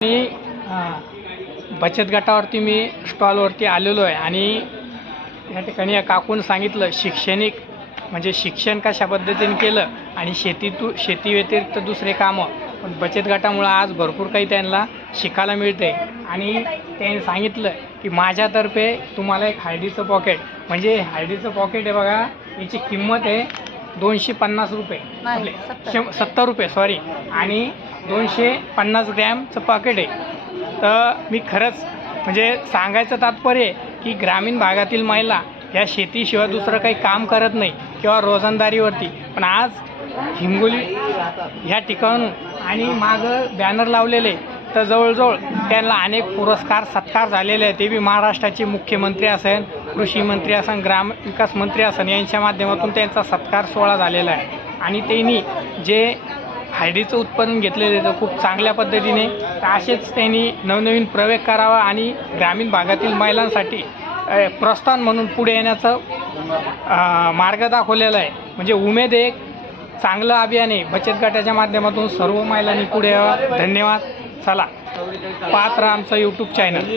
मी बचत गटावरती मी स्टॉलवरती आलेलो आहे आणि या ठिकाणी काकून सांगितलं शैक्षणिक म्हणजे शिक्षण कशा पद्धतीने केलं आणि शेतीतू शेती व्यतिरिक्त दुसरे कामं. पण बचत गटामुळं आज भरपूर काही त्यांना शिकायला मिळते आणि त्यांनी सांगितलं की माझ्यातर्फे तुम्हाला एक हायडीचं पॉकेट. म्हणजे हायडीचं पॉकेट आहे बघा याची किंमत आहे दोनशे पन्नास रुपये. सत्तर. शं सत्तर रुपये सॉरी आणि दोनशे पन्नास ग्रॅमचं पॉकेट आहे. तर मी खरंच म्हणजे सांगायचं तात्पर्य की ग्रामीण भागातील महिला ह्या शेतीशिवाय दुसरं काही काम करत नाही किंवा रोजंदारीवरती. पण आज हिंगोली ह्या ठिकाणून आणि मागं बॅनर लावलेले तर जवळजवळ त्यांना अनेक पुरस्कार सत्कार झालेले आहेत. ते बी महाराष्ट्राचे मुख्यमंत्री असेल कृषी मंत्री असेल ग्राम विकास मंत्री असेल यांच्या माध्यमातून त्यांचा सत्कार सोहळा झालेला आहे. आणि त्यांनी जे हायडीचं उत्पादन घेतलेलं आहे खूप चांगल्या पद्धतीने असेच त्यांनी नवनवीन प्रयोग करावा आणि ग्रामीण भागातील महिलांसाठी प्रस्थान म्हणून पुढे येण्याचं मार्ग दाखवलेला आहे. म्हणजे उमेद एक चांगलं अभियान आहे. बचत गटाच्या माध्यमातून सर्व महिलांनी पुढे यावं. धन्यवाद. चला. पात्र आमचा आमचं यूट्यूब चॅनल